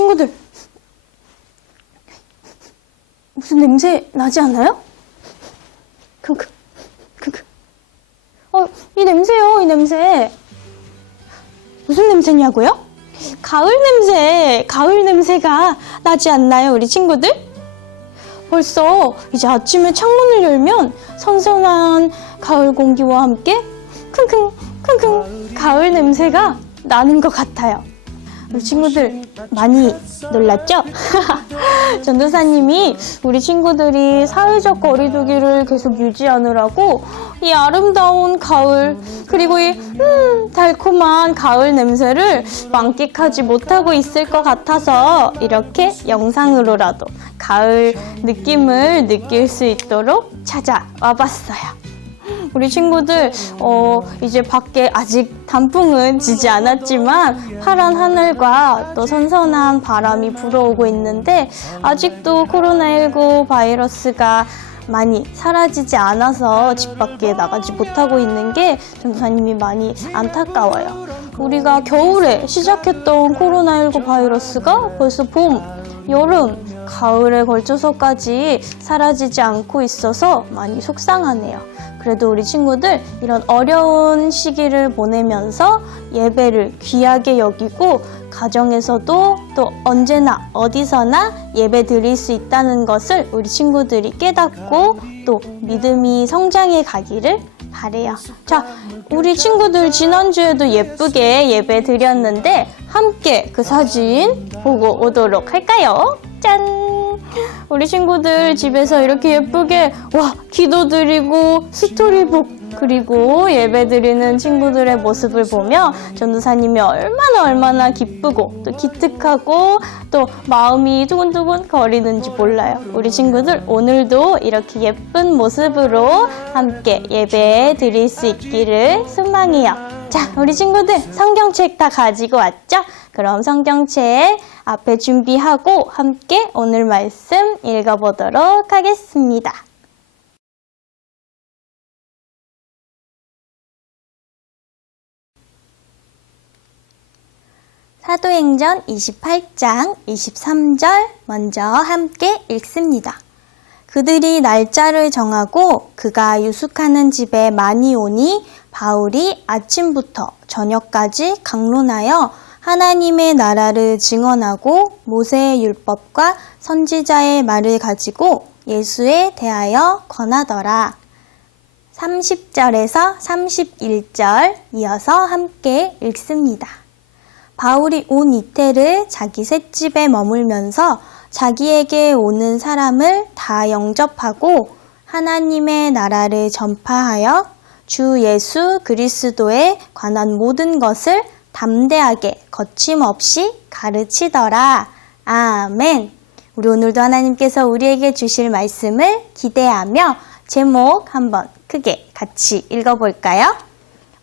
친구들, 무슨 냄새 나지 않나요? 크크, 크크. 이 냄새요, 이 냄새. 무슨 냄새냐고요? 가을 냄새가 나지 않나요, 우리 친구들? 벌써 이제 아침에 창문을 열면 선선한 가을 공기와 함께 킁킁 킁킁 가을 냄새가 나는 것 같아요. 우리 친구들 많이 놀랐죠? 전도사님이 우리 친구들이 사회적 거리두기를 계속 유지하느라고 이 아름다운 가을, 그리고 이 달콤한 가을 냄새를 만끽하지 못하고 있을 것 같아서 이렇게 영상으로라도 가을 느낌을 느낄 수 있도록 찾아와 봤어요. 우리 친구들 이제 밖에 아직 단풍은 지지 않았지만 파란 하늘과 또 선선한 바람이 불어오고 있는데 아직도 코로나19 바이러스가 많이 사라지지 않아서 집 밖에 나가지 못하고 있는 게 전도사님이 많이 안타까워요. 우리가 겨울에 시작했던 코로나19 바이러스가 벌써 봄, 여름, 가을에 걸쳐서까지 사라지지 않고 있어서 많이 속상하네요. 그래도 우리 친구들 이런 어려운 시기를 보내면서 예배를 귀하게 여기고 가정에서도 또 언제나 어디서나 예배 드릴 수 있다는 것을 우리 친구들이 깨닫고 또 믿음이 성장해 가기를 바래요. 자, 우리 친구들 지난주에도 예쁘게 예배 드렸는데 함께 그 사진 보고 오도록 할까요? 짠! 우리 친구들 집에서 이렇게 예쁘게 기도드리고 스토리북 그리고 예배드리는 친구들의 모습을 보며 전도사님이 얼마나 기쁘고 또 기특하고 또 마음이 두근두근 거리는지 몰라요. 우리 친구들 오늘도 이렇게 예쁜 모습으로 함께 예배 드릴 수 있기를 소망해요. 자, 우리 친구들 성경책 다 가지고 왔죠? 그럼 성경책 앞에 준비하고 함께 오늘 말씀 읽어보도록 하겠습니다. 사도행전 28장 23절 먼저 함께 읽습니다. 그들이 날짜를 정하고 그가 유숙하는 집에 많이 오니 바울이 아침부터 저녁까지 강론하여 하나님의 나라를 증언하고 모세의 율법과 선지자의 말을 가지고 예수에 대하여 권하더라. 30절에서 31절 이어서 함께 읽습니다. 바울이 온 이태를 자기 셋집에 머물면서 자기에게 오는 사람을 다 영접하고 하나님의 나라를 전파하여 주 예수 그리스도에 관한 모든 것을 담대하게 거침없이 가르치더라. 아멘. 우리 오늘도 하나님께서 우리에게 주실 말씀을 기대하며 제목 한번 크게 같이 읽어볼까요?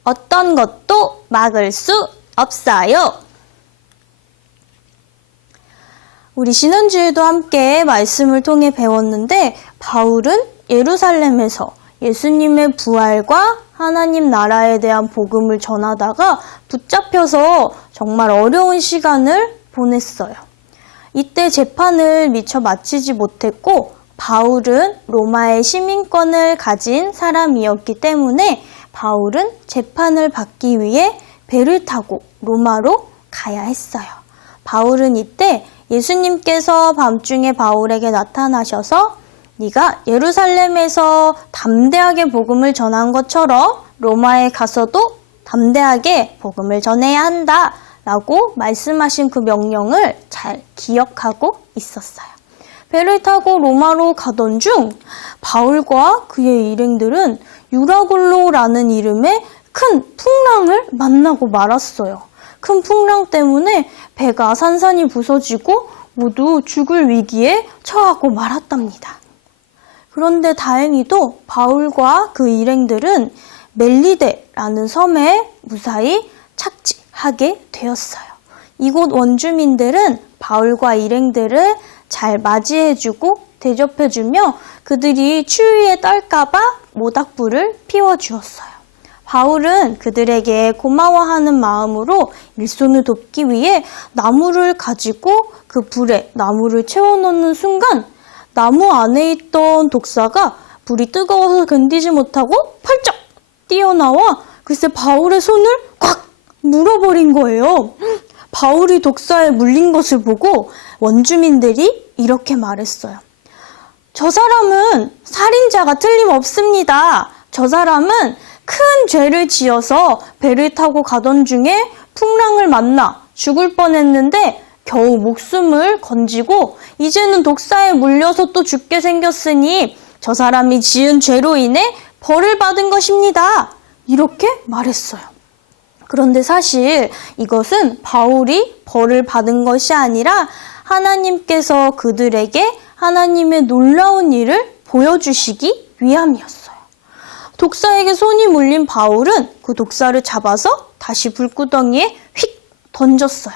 어떤 것도 막을 수 없어요. 우리 지난주에도 함께 말씀을 통해 배웠는데 바울은 예루살렘에서 예수님의 부활과 하나님 나라에 대한 복음을 전하다가 붙잡혀서 정말 어려운 시간을 보냈어요. 이때 재판을 미처 마치지 못했고 바울은 로마의 시민권을 가진 사람이었기 때문에 바울은 재판을 받기 위해 배를 타고 로마로 가야 했어요. 바울은 이때 예수님께서 밤중에 바울에게 나타나셔서 네가 예루살렘에서 담대하게 복음을 전한 것처럼 로마에 가서도 담대하게 복음을 전해야 한다 라고 말씀하신 그 명령을 잘 기억하고 있었어요. 배를 타고 로마로 가던 중 바울과 그의 일행들은 유라굴로라는 이름의 큰 풍랑을 만나고 말았어요. 큰 풍랑 때문에 배가 산산이 부서지고 모두 죽을 위기에 처하고 말았답니다. 그런데 다행히도 바울과 그 일행들은 멜리데라는 섬에 무사히 착지하게 되었어요. 이곳 원주민들은 바울과 일행들을 잘 맞이해주고 대접해주며 그들이 추위에 떨까봐 모닥불을 피워주었어요. 바울은 그들에게 고마워하는 마음으로 일손을 돕기 위해 나무를 가지고 그 불에 나무를 채워넣는 순간 나무 안에 있던 독사가 불이 뜨거워서 견디지 못하고 펄쩍 뛰어나와 글쎄 바울의 손을 꽉 물어버린 거예요. 바울이 독사에 물린 것을 보고 원주민들이 이렇게 말했어요. 저 사람은 살인자가 틀림없습니다. 저 사람은 큰 죄를 지어서 배를 타고 가던 중에 풍랑을 만나 죽을 뻔했는데 겨우 목숨을 건지고 이제는 독사에 물려서 또 죽게 생겼으니 저 사람이 지은 죄로 인해 벌을 받은 것입니다. 이렇게 말했어요. 그런데 사실 이것은 바울이 벌을 받은 것이 아니라 하나님께서 그들에게 하나님의 놀라운 일을 보여주시기 위함이었어요. 독사에게 손이 물린 바울은 그 독사를 잡아서 다시 불구덩이에 휙 던졌어요.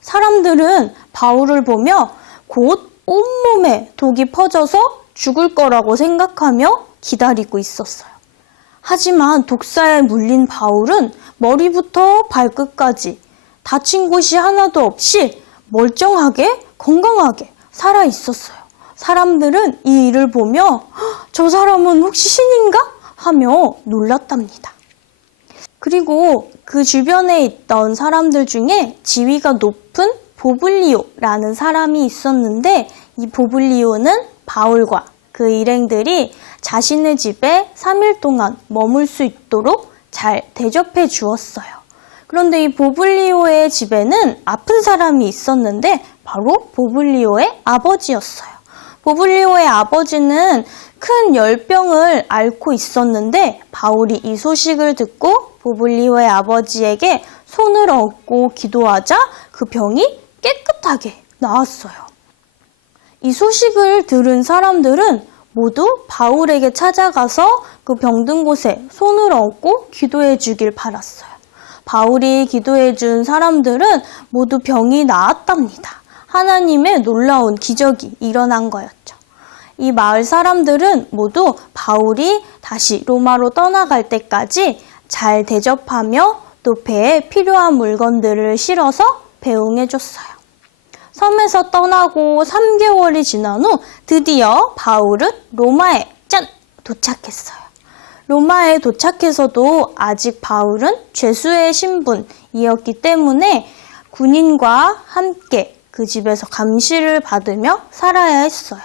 사람들은 바울을 보며 곧 온몸에 독이 퍼져서 죽을 거라고 생각하며 기다리고 있었어요. 하지만 독사에 물린 바울은 머리부터 발끝까지 다친 곳이 하나도 없이 멀쩡하게 건강하게 살아 있었어요. 사람들은 이 일을 보며 저 사람은 혹시 신인가? 하며 놀랐답니다. 그리고 그 주변에 있던 사람들 중에 지위가 높은 보블리오라는 사람이 있었는데 이 보블리오는 바울과 그 일행들이 자신의 집에 3일 동안 머물 수 있도록 잘 대접해 주었어요. 그런데 이 보블리오의 집에는 아픈 사람이 있었는데 바로 보블리오의 아버지였어요. 보블리오의 아버지는 큰 열병을 앓고 있었는데 바울이 이 소식을 듣고 보블리오의 아버지에게 손을 얹고 기도하자 그 병이 깨끗하게 나았어요. 이 소식을 들은 사람들은 모두 바울에게 찾아가서 그 병든 곳에 손을 얹고 기도해 주길 바랐어요. 바울이 기도해 준 사람들은 모두 병이 나았답니다. 하나님의 놀라운 기적이 일어난 거였죠. 이 마을 사람들은 모두 바울이 다시 로마로 떠나갈 때까지 잘 대접하며 또 배에 필요한 물건들을 실어서 배웅해 줬어요. 섬에서 떠나고 3개월이 지난 후 드디어 바울은 로마에 도착했어요. 로마에 도착해서도 아직 바울은 죄수의 신분이었기 때문에 군인과 함께 그 집에서 감시를 받으며 살아야 했어요.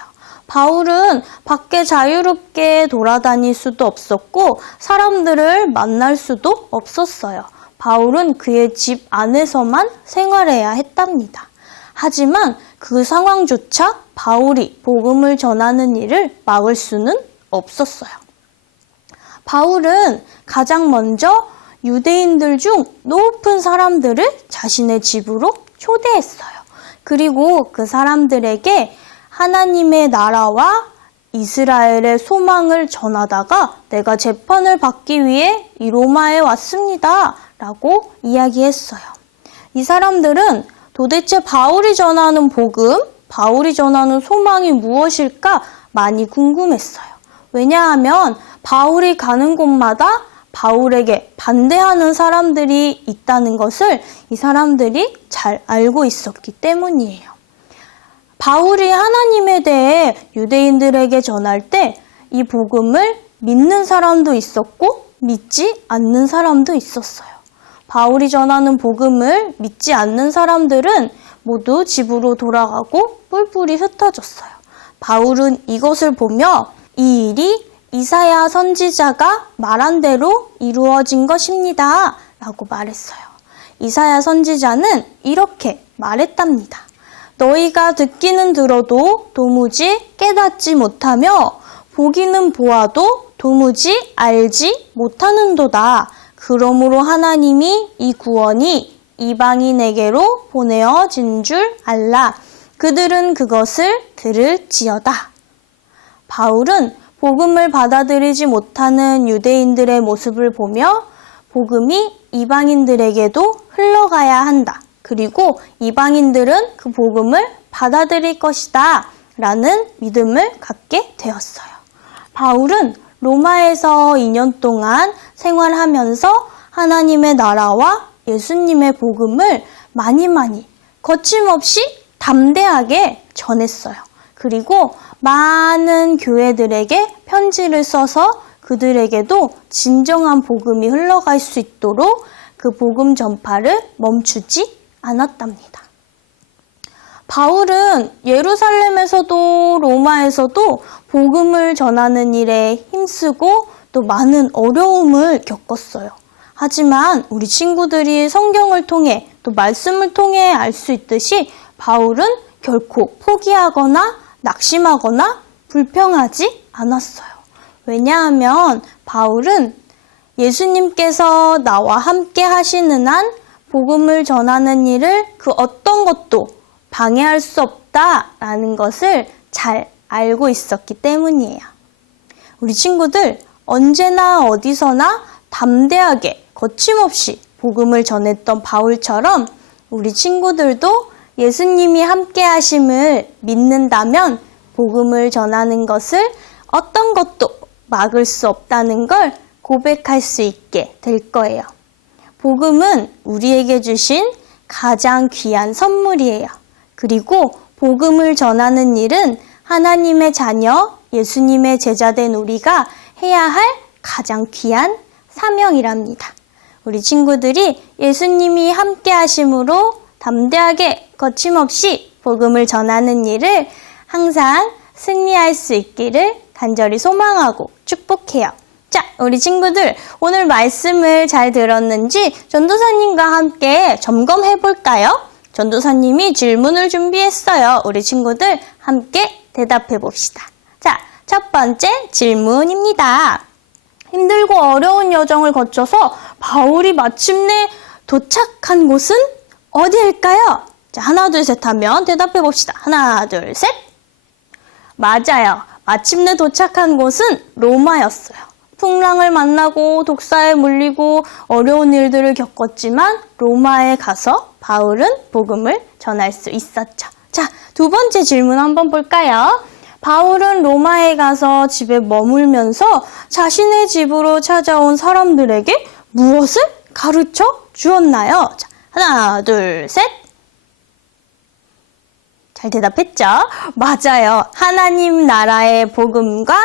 바울은 밖에 자유롭게 돌아다닐 수도 없었고 사람들을 만날 수도 없었어요. 바울은 그의 집 안에서만 생활해야 했답니다. 하지만 그 상황조차 바울이 복음을 전하는 일을 막을 수는 없었어요. 바울은 가장 먼저 유대인들 중 높은 사람들을 자신의 집으로 초대했어요. 그리고 그 사람들에게 하나님의 나라와 이스라엘의 소망을 전하다가 내가 재판을 받기 위해 이 로마에 왔습니다. 라고 이야기했어요. 이 사람들은 도대체 바울이 전하는 복음, 바울이 전하는 소망이 무엇일까 많이 궁금했어요. 왜냐하면 바울이 가는 곳마다 바울에게 반대하는 사람들이 있다는 것을 이 사람들이 잘 알고 있었기 때문이에요. 바울이 하나님에 대해 유대인들에게 전할 때 이 복음을 믿는 사람도 있었고 믿지 않는 사람도 있었어요. 바울이 전하는 복음을 믿지 않는 사람들은 모두 집으로 돌아가고 뿔뿔이 흩어졌어요. 바울은 이것을 보며 이 일이 이사야 선지자가 말한 대로 이루어진 것입니다. 라고 말했어요. 이사야 선지자는 이렇게 말했답니다. 너희가 듣기는 들어도 도무지 깨닫지 못하며 보기는 보아도 도무지 알지 못하는도다. 그러므로 하나님이 이 구원이 이방인에게로 보내어진 줄 알라. 그들은 그것을 들을지어다. 바울은 복음을 받아들이지 못하는 유대인들의 모습을 보며 복음이 이방인들에게도 흘러가야 한다. 그리고 이방인들은 그 복음을 받아들일 것이다. 라는 믿음을 갖게 되었어요. 바울은 로마에서 2년 동안 생활하면서 하나님의 나라와 예수님의 복음을 많이 거침없이 담대하게 전했어요. 그리고 많은 교회들에게 편지를 써서 그들에게도 진정한 복음이 흘러갈 수 있도록 그 복음 전파를 멈추지 않았답니다. 바울은 예루살렘에서도 로마에서도 복음을 전하는 일에 힘쓰고 또 많은 어려움을 겪었어요. 하지만 우리 친구들이 성경을 통해 또 말씀을 통해 알 수 있듯이 바울은 결코 포기하거나 낙심하거나 불평하지 않았어요. 왜냐하면 바울은 예수님께서 나와 함께 하시는 한 복음을 전하는 일을 그 어떤 것도 방해할 수 없다라는 것을 잘 알고 있었기 때문이에요. 우리 친구들 언제나 어디서나 담대하게 거침없이 복음을 전했던 바울처럼 우리 친구들도 예수님이 함께 하심을 믿는다면 복음을 전하는 것을 어떤 것도 막을 수 없다는 걸 고백할 수 있게 될 거예요. 복음은 우리에게 주신 가장 귀한 선물이에요. 그리고 복음을 전하는 일은 하나님의 자녀, 예수님의 제자된 우리가 해야 할 가장 귀한 사명이랍니다. 우리 친구들이 예수님이 함께 하심으로 담대하게 거침없이 복음을 전하는 일을 항상 승리할 수 있기를 간절히 소망하고 축복해요. 자, 우리 친구들 오늘 말씀을 잘 들었는지 전도사님과 함께 점검해 볼까요? 전도사님이 질문을 준비했어요. 우리 친구들 함께 대답해 봅시다. 자, 첫 번째 질문입니다. 힘들고 어려운 여정을 거쳐서 바울이 마침내 도착한 곳은 어디일까요? 자, 하나, 둘, 셋 하면 대답해 봅시다. 하나, 둘, 셋. 맞아요. 마침내 도착한 곳은 로마였어요. 풍랑을 만나고 독사에 물리고 어려운 일들을 겪었지만 로마에 가서 바울은 복음을 전할 수 있었죠. 자, 두 번째 질문 한번 볼까요? 바울은 로마에 가서 집에 머물면서 자신의 집으로 찾아온 사람들에게 무엇을 가르쳐 주었나요? 자, 하나, 둘, 셋. 잘 대답했죠? 맞아요. 하나님 나라의 복음과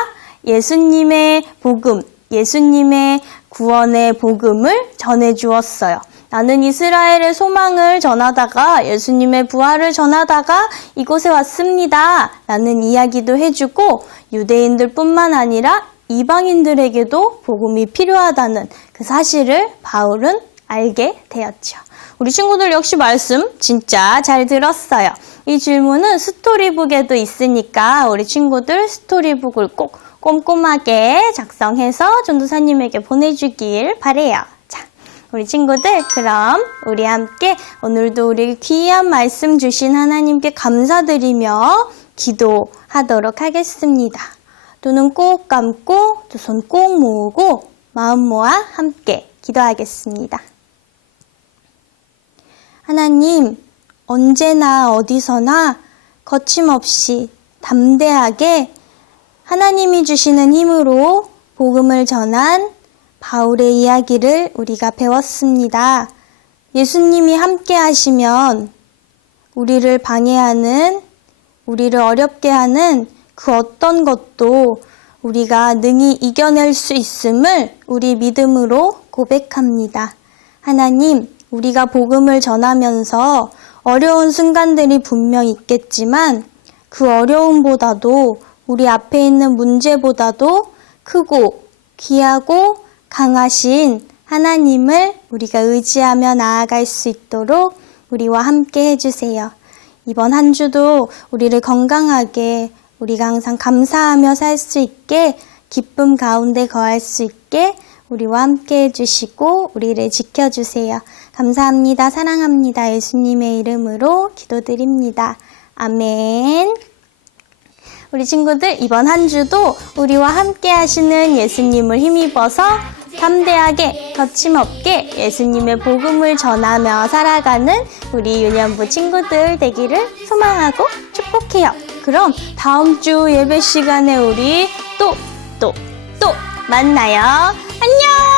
예수님의 복음, 예수님의 구원의 복음을 전해주었어요. 나는 이스라엘의 소망을 전하다가 예수님의 부활을 전하다가 이곳에 왔습니다. 라는 이야기도 해주고 유대인들뿐만 아니라 이방인들에게도 복음이 필요하다는 그 사실을 바울은 알게 되었죠. 우리 친구들 역시 말씀 진짜 잘 들었어요. 이 질문은 스토리북에도 있으니까 우리 친구들 스토리북을 꼭 꼼꼼하게 작성해서 전도사님에게 보내주길 바래요. 자, 우리 친구들 그럼 우리 함께 오늘도 우리 귀한 말씀 주신 하나님께 감사드리며 기도하도록 하겠습니다. 두 눈 꼭 감고 두 손 꼭 모으고 마음 모아 함께 기도하겠습니다. 하나님, 언제나 어디서나 거침없이 담대하게 하나님이 주시는 힘으로 복음을 전한 바울의 이야기를 우리가 배웠습니다. 예수님이 함께 하시면 우리를 방해하는, 우리를 어렵게 하는 그 어떤 것도 우리가 능히 이겨낼 수 있음을 우리 믿음으로 고백합니다. 하나님, 우리가 복음을 전하면서 어려운 순간들이 분명 있겠지만 그 어려움보다도 우리 앞에 있는 문제보다도 크고 귀하고 강하신 하나님을 우리가 의지하며 나아갈 수 있도록 우리와 함께 해주세요. 이번 한 주도 우리를 건강하게 우리가 항상 감사하며 살 수 있게 기쁨 가운데 거할 수 있게 우리와 함께 해주시고 우리를 지켜주세요. 감사합니다. 사랑합니다. 예수님의 이름으로 기도드립니다. 아멘. 우리 친구들 이번 한 주도 우리와 함께 하시는 예수님을 힘입어서 담대하게 거침없게 예수님의 복음을 전하며 살아가는 우리 유년부 친구들 되기를 소망하고 축복해요. 그럼 다음 주 예배 시간에 우리 또 만나요. 안녕!